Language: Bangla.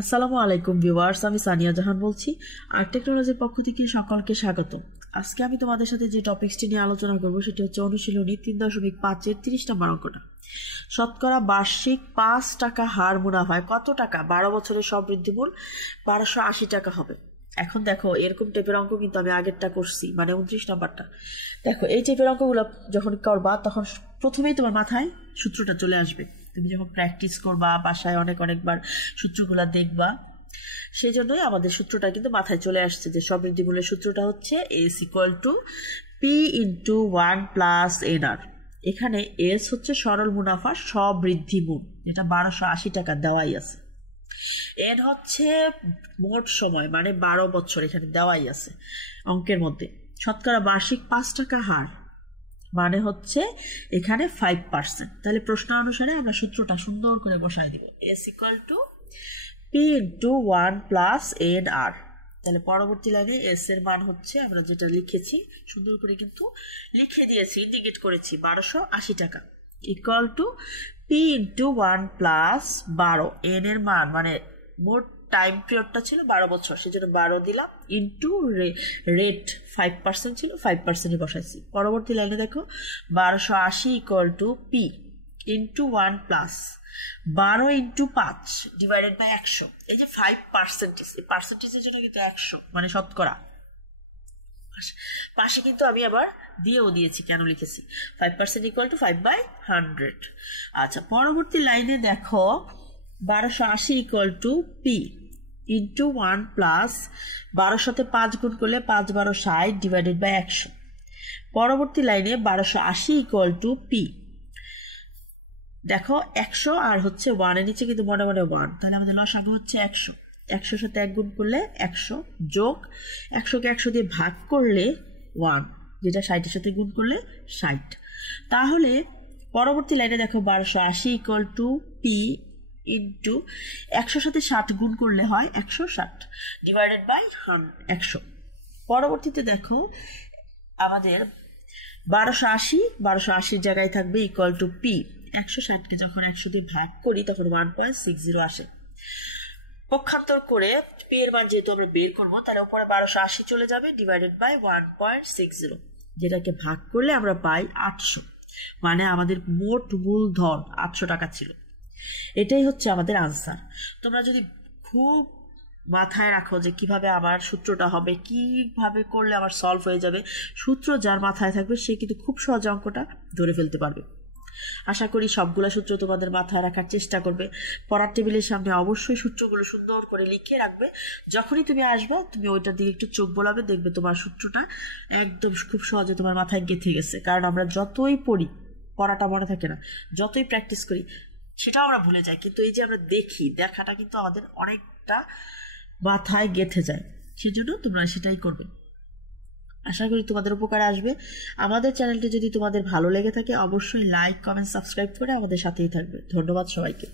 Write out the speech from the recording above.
আসসালামু আলাইকুম ভিউয়ার্স, আমি সানিয়া জাহান বলছি। আর্ট টেকনোলজির পক্ষ থেকে সকলকে স্বাগত। আজকে আমি তোমাদের সাথে যে টপিকসটি নিয়ে আলোচনা করব সেটি হচ্ছে অনুশীলনী 3.5-এর 30 নম্বর অঙ্কটা। শতকরা বার্ষিক 5 টাকা হার মুনাফায় কত টাকা 12 বছরের সবৃদ্ধিমূল 1280 টাকা হবে। এখন দেখো, এরকম টাইপের অঙ্ক কিন্তু আমি আগেরটা করছি, মানে 29 নম্বরটা। দেখো, এই টাইপের অঙ্কগুলো যখন করবা তখন প্রথমেই তোমার মাথায় সূত্রটা চলে আসবে। তুমি যখন প্র্যাকটিস করবা, বাসায় অনেকবার সূত্রগুলা দেখবা, সেই জন্যই আমাদের সূত্রটা কিন্তু মাথায় চলে আসছে যে সবৃদ্ধিমূলের সূত্রটা হচ্ছে S equal to P into 1 plus NR. এখানে এস হচ্ছে সরল মুনাফার সবৃদ্ধিমূল, যেটা 1280 টাকা দেওয়াই আছে। এন হচ্ছে মোট সময়, মানে 12 বছর, এখানে দেওয়াই আছে অঙ্কের মধ্যে। শতকরা বার্ষিক 5 টাকা হার, মানে হচ্ছে এখানে 5%। তাহলে প্রশ্ন অনুসারে আমরা সূত্রটা সুন্দর করে বসাই দিব, S equal to P into 1 plus N R. তাহলে পরবর্তী লাইনে এস এর মান হচ্ছে আমরা যেটা লিখেছি, সুন্দর করে কিন্তু লিখে দিয়েছি, ইন্ডিকেট করেছি 1280 টাকা, equal to P into 1 plus 12, N এর মান মানে মোট টাইম পিরিয়ডটা ছিল 12 বছর, সেজন্য 12 দিলাম, ইন্টু রেট 5% ছিল, 5%ই বসাইছি। পরবর্তী লাইনে দেখো 1280 equal to P into 1 plus 12 into 5 divided by 100। এই যে 5%, এই পার্সেন্টেজের জন্য কিন্তু 100 মানে শতকরা। পাশে কিন্তু আমি আবার দিয়েও দিয়েছি, কেন লিখেছি 5% ইকুয়াল টু 5/100। আচ্ছা, পরবর্তী লাইনে দেখো 1280 equal to P into 1 plus 12 সাথে 5 গুণ করলে 5×12 60 ডিভাইডেড বাই 100। পরবর্তী লাইনে 1280 ইকুয়াল টু পি, দেখো 100 আর হচ্ছে 1 এর নিচে কিন্তু মনে 1, তাহলে আমাদের লসাগু হচ্ছে 100। 100 সাথে 1 গুণ করলে 100, যোগ 100কে 100 দিয়ে ভাগ করলে 1, যেটা 60-এর সাথে গুণ করলে 60। তাহলে পরবর্তী লাইনে দেখো 1280 ইকুয়াল টু পি ইন্টু 100 সাথে 60 গুণ করলে হয় 160 ডিভাইডেড বাই 100। পরবর্তীতে দেখো আমাদের 1280 জায়গায় থাকবে ইকুয়াল টু পি। 160কে যখন 100 দিয়ে ভাগ করি তখন 1.60 আসে। পক্ষান্তর করে পি এর মান যেহেতু আমরা বের করবো, তাহলে উপরে 1280 চলে যাবে ডিভাইডেড বাই 1.60, যেটাকে ভাগ করলে আমরা পাই 800, মানে আমাদের মোট মূলধন 800 টাকা ছিল। এটাই হচ্ছে আমাদের আনসার। তোমরা যদি খুব মাথায় রাখো যে কিভাবে আমার সূত্রটা হবে, কিভাবে করলে আমার সলভ হয়ে যাবে, সূত্র যার মাথায় থাকবে সে কিন্তু খুব সহজে অঙ্কটা ধরে ফেলতে পারবে। আশা করি সবগুলো সূত্র তোমাদের মাথায় রাখার চেষ্টা করবে। পড়ার টেবিলের সামনে অবশ্যই সূত্রগুলো সুন্দর করে লিখে রাখবে। যখনই তুমি আসবে, তুমি ওইটার দিকে একটু চোখ বোলাবে, দেখবে তোমার সূত্রটা একদম খুব সহজে তোমার মাথায় গেঁথে গেছে। কারণ আমরা যতই পড়ি, পড়াটা মনে থাকে না, যতই প্র্যাকটিস করি সেটাও আমরা ভুলে যাই, কিন্তু এই যে আমরা দেখি, দেখাটা কিন্তু আমাদের অনেকটা মাথায় গেঁথে যায়। সেজন্য তোমরা সেটাই করবে। আশা করি তোমাদের উপকারে আসবে। আমাদের চ্যানেলটি যদি তোমাদের ভালো লেগে থাকে অবশ্যই লাইক, কমেন্ট, সাবস্ক্রাইব করে আমাদের সাথেই থাকবে। ধন্যবাদ সবাইকে।